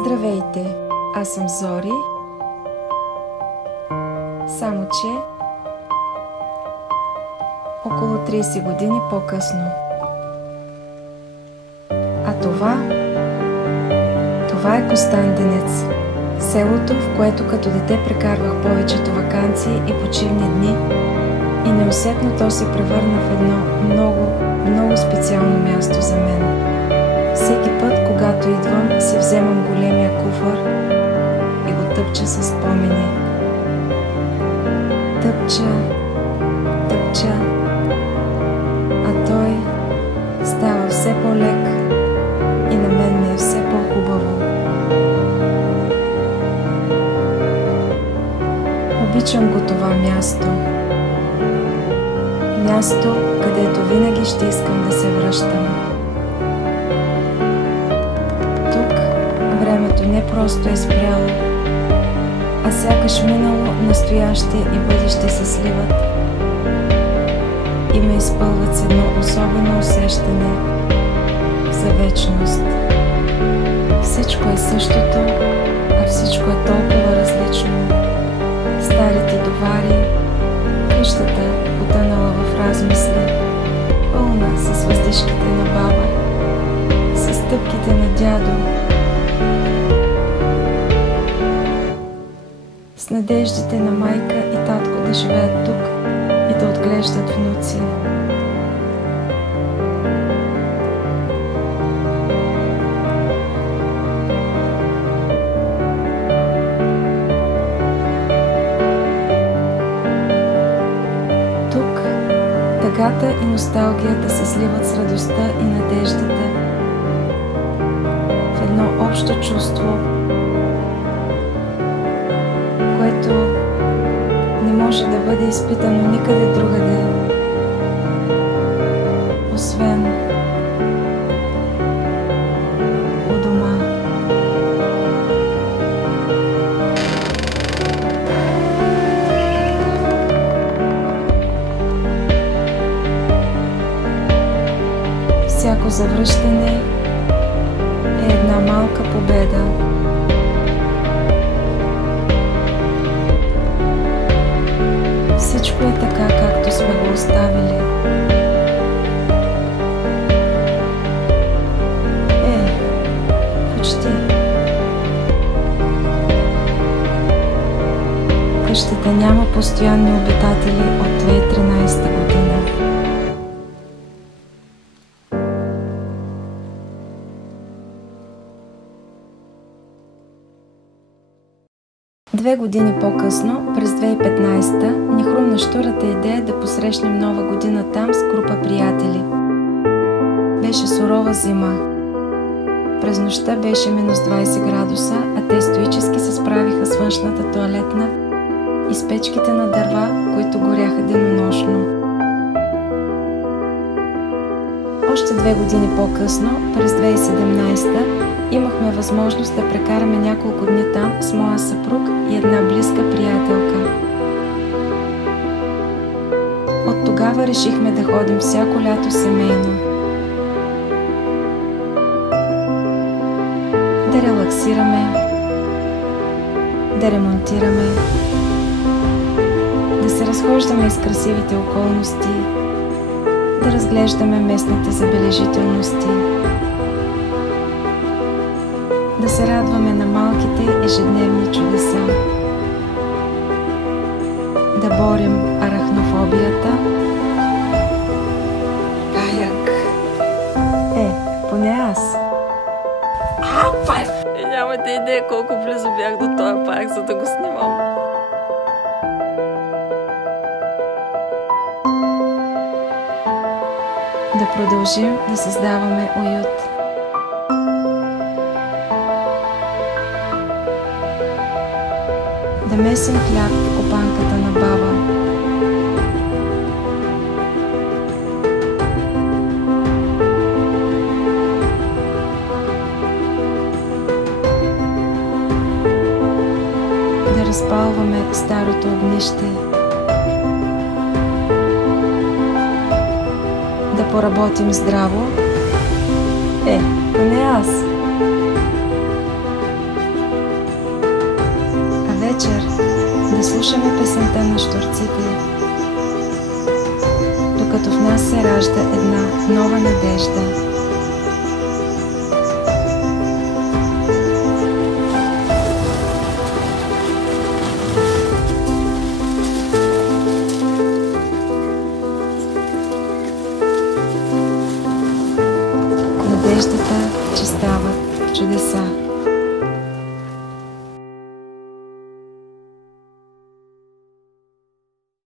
Здравейте, аз съм Зори, само че около 30 години по-късно. А това е Костанденец, селото, в което като дете прекарвах повечето ваканции и почивни дни и неусетно то се превърна в едно много специално място за мен. Всеки път, когато идвам, си вземам големия куфар и го тъпча със спомени. Тъпча, а той става все по-лек и на мен ми е все по-хубаво. Обичам го това място. Място, където винаги ще искам да се връщам. Тук времето не просто е спряло, а сякаш минало, настояще и бъдеще се сливат и ме изпълват с едно особено усещане за вечност. Всичко е същото, а всичко е толкова различно. Старите довари, къщата потънала в размисли, пълна с въздишките на баба, с стъпките на дядо, с надеждите на майка и татко да живеят тук и да отглеждат внуци. Тук тъгата и носталгията се сливат с радостта и надеждата в едно общо чувство, което не може да бъде изпитано никъде другаде, освен у дома. Всяко завръщане е една малка победа. Всичко е така, както сме го оставили. Почти. Къщата няма постоянни обитатели от 2013 година. Две години по-късно, през 2015, ни хрумна щурата идея да посрещнем нова година там с група приятели. Беше сурова зима. През нощта беше минус 20 градуса, а те стоически се справиха с външната тоалетна и с печките на дърва, които горяха денонощно. Още 2 години по-късно, през 2017, имахме възможност да прекараме няколко дни там с моя съпруг и една близка приятелка. От тогава решихме да ходим всяко лято семейно. Да релаксираме, да ремонтираме, да се разхождаме из красивите околности, да разглеждаме местните забележителности, да се радваме на малките ежедневни чудеса, да борим арахнофобията. Каяк! Поне аз. Нямате идея колко близо бях до този парк, за да го снимам. Да продължим да създаваме уют. Да месим хляб в копанката на баба. Да разпалваме старото огнище. Да поработим здраво. Поне аз. слушаме песента на щурците, докато в нас се ражда една нова надежда. Надеждата, че стават чудеса.